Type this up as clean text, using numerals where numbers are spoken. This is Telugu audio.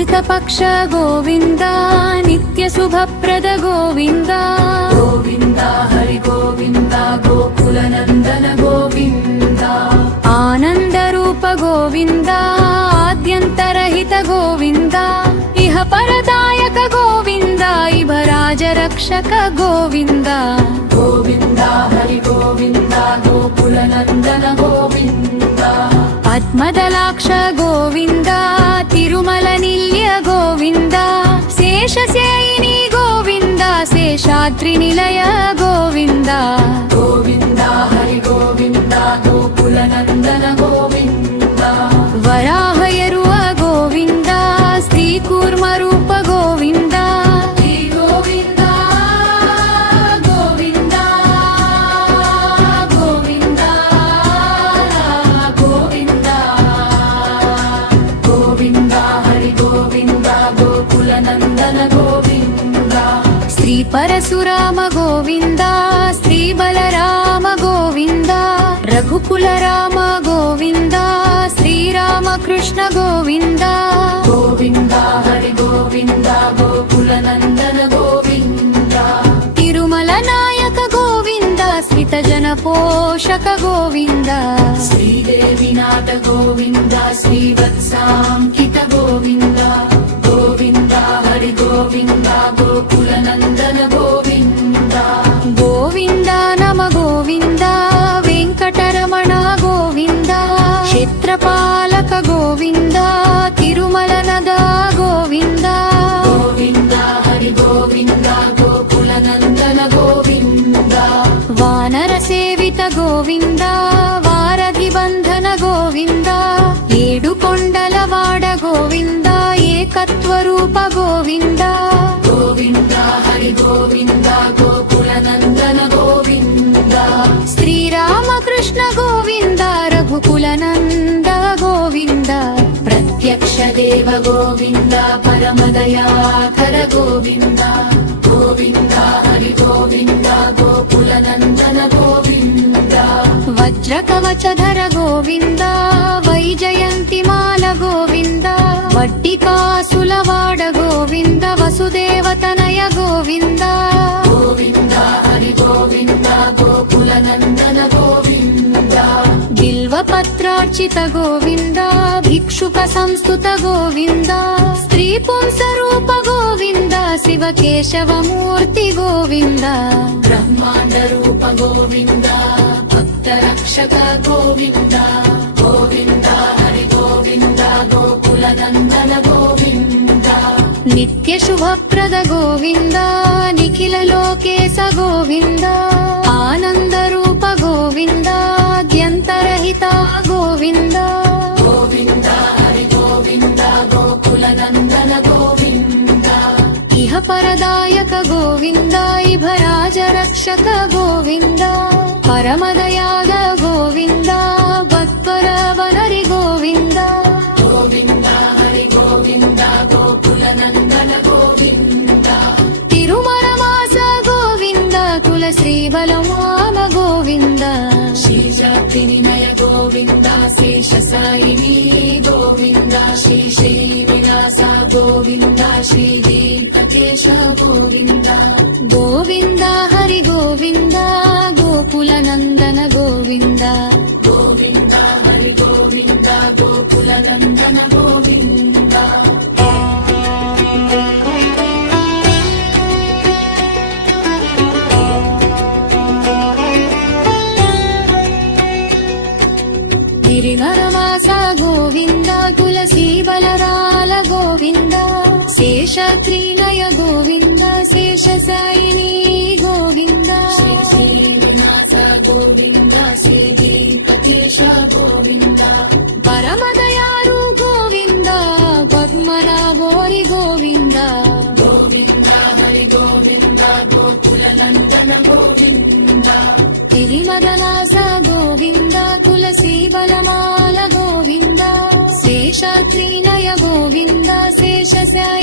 आश्रितपक्ष गोविन्द नित्यशुभप्रद गोविन्द गोविन्द हरि गोविन्द गोकुलनन्दन गोविन्द आनन्दरूप गोविन्द आद्यन्तरहित गोविन्द इह परदायक गोविन्द इह राजरक्षक गोविन्द गोविन्द हरि गोविन्द गोकुलनन्दन गोविन्द पद्मदलाक्ष गोविन्द तिरुमलनिल्य गोविन्द शेषशयिनी गोविन्द शेषाद्रिनिलय गोविन्द गोविन्द हरि गोविन्द गोकुलनन्दन गोविन्द वराहयरुव गोविन्द श्रीकूर्मरूप गोविन्द गोविन्द गोविन्द गोविन्द गोविन्द गोविन्द हरि गोविन्द गोकुलनन्दन गोविन्द श्री परशुराम गोविन्द श्री बलराम गोविन्द रघुकुलराम गोविन्द श्रीरामकृष्ण गोविन्द गोविन्द हरि गोविन्द गोकुलनन्दन गोविन्द तिरुमलनायक गोविन्द स्मितजनपोषक गोविन्द श्रीदेवीनाथ गोविन्द श्रीवत्साङ्कित गोविन्द गोविन्द हरि गोविन्द गोकुलनन्दन गोविन्द गोविन्द नम गोविन्द वेङ्कटरमण गोविन्द क्षेत्रपालक गोविन्द तिरुमलनद गोविन्द गोविन्द हरि गोविन्द गोकुलनन्दन गोविन्द वानरसेवित गोविन्द वारधिबन्धन गोविन्द ఏడుకొండలవాడ గోవింద ఏకత్వరూప గోవింద गोविन्द हरि गोविन्द गोकुलनन्दन गोविन्द శ్రీరామకృష్ణ గోవింద రఘుకులనంద గోవింద प्रत्यक्ष देव गोविन्द परमदयाकर गोविन्द गोविन्द हरि गोविन्द गोकुलनन्दन गोविन्द వజ్రకవచధర గోవింద వైజయంతిమాల గోవింద వడ్డికాసులవాడ గోవింద వసుదేవతనయ గోవింద गोविन्द हरि गोविन्द गोकुलनन्दन गोविन्द బిల్వపత్రార్చిత గోవింద భిక్షుక సంస్తుత గోవింద స్త్రీ పుంసరూప గోవింద శివకేశవమూర్తి గోవింద ब्रह्माण्ड रूप गोविन्द भक्तरक्षक गोविन्द गोविन्द हरि गोविन्द गोकुलनन्दन गोविन्द నిత్య శుభప్రద గోవింద నిఖిల లోకేశ గోవింద ఆనంద రూప గోవింద ద్యంతరహిత గోవింద गोविन्द हरि गोविन्द गोकुलनन्दन गोविन्द ఇహ పరదాయక గోవింద ఇభ రాజరక్షక గోవింద పరమదయాద గోవింద భక్తరవనరి గోవింద गोविन्द हरि गोविन्द गोकुलनन्दन गोविन्द తిరుమలవాస గోవింద కుల శ్రీబలమాల గోవింద श्रीशक्तिनिलय गोविन्द शेषसायिनी गोविन्द श्री श्रीनिवास गोविन्द श्रीदीर्घकेश गोविन्द గోవింద హరి గోవింద గోకులనందన గోవింద गोविन्द हरि गोविन्द गोकुलनन्दन गोविन्द గిరినరవాస గోవింద తులసీ బలరాల గోవింద శేషత్రినయ గోవింద శేషసాయిని గోవింద श्री श्रीनिवास गोविन्द श्रीदीर्घकेश गोविन्द పరమదయారు గోవింద పద్మనాభోరి గోవింద गोविन्द हरि गोविन्द गोकुलनन्दन गोविन्द గిరిమదనాస గోవింద తులసీ బలమాల గోవింద శేషత్రినయ గోవింద శేషసాయి